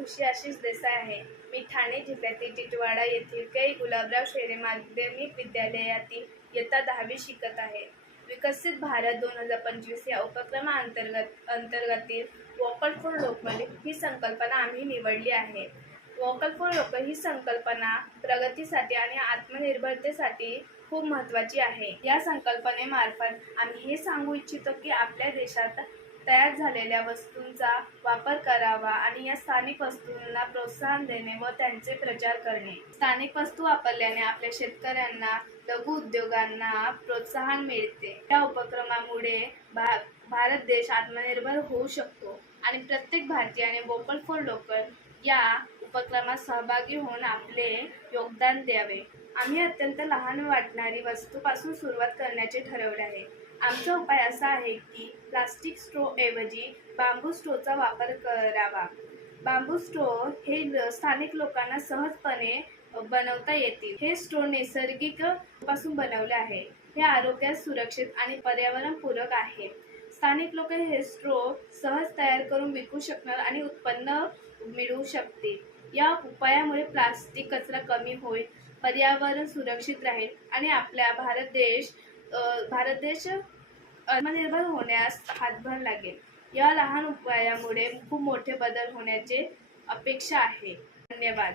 खुशी आशिष देसाई आहे. मी ठाणे जिल्ह्यातील टिटवाळा येथील कै गुलाबराव शेरे माध्यमिक विद्यालयातील इयत्ता 10वी शिकत आहे. विकसित भारत 2025 या उपक्रमाअंतर्गतील वोकल फॉर लोकल ही संकल्पना आम्ही निवडली आहे. वोकल फॉर लोकल ही संकल्पना प्रगतीसाठी आणि आत्मनिर्भरतेसाठी खूप महत्त्वाची आहे. या संकल्पनेमार्फत आम्ही हे सांगू इच्छितो की आपल्या देशात तयार झालेल्या वस्तूंचा वापर करावा आणि या स्थानिक वस्तूंना प्रोत्साहन देणे व त्यांचे प्रचार करणे. स्थानिक वस्तू वापरल्याने आपल्या शेतकऱ्यांना, लघु उद्योगांना प्रोत्साहन मिळते. या उपक्रमामुळे भारत देश आत्मनिर्भर होऊ शकतो आणि प्रत्येक भारतीयाने वोकल फॉर लोकल या उपक्रमात सहभागी होऊन आपले योगदान द्यावे. आम्ही अत्यंत लहान वाटणारी वस्तूपासून सुरुवात करण्याचे ठरवले आहे. आमचा उपाय असा आहे की प्लास्टिक स्ट्रॉऐवजी बांबू स्ट्रॉचा वापर करावा. बांबू स्ट्रॉ हे स्थानिक लोकांना सहजपणे बनवता येतील. हे स्ट्रॉ नैसर्गिक पासून बनवले आहे. हे आरोग्यास सुरक्षित आणि पर्यावरणपूरक आहे. स्थानिक लोक हे स्ट्रॉ सहज तयार करून विकू शकणार आणि उत्पन्न मिळवू शकतील. या उपायामुळे प्लास्टिक कचरा कमी होईल, पर्यावरण सुरक्षित राहील आणि आपल्या भारत देश आत्मनिर्भर होण्यास हातभार लागेल. या लहान उपायामुळे खूप मोठे बदल होण्याची अपेक्षा आहे. धन्यवाद.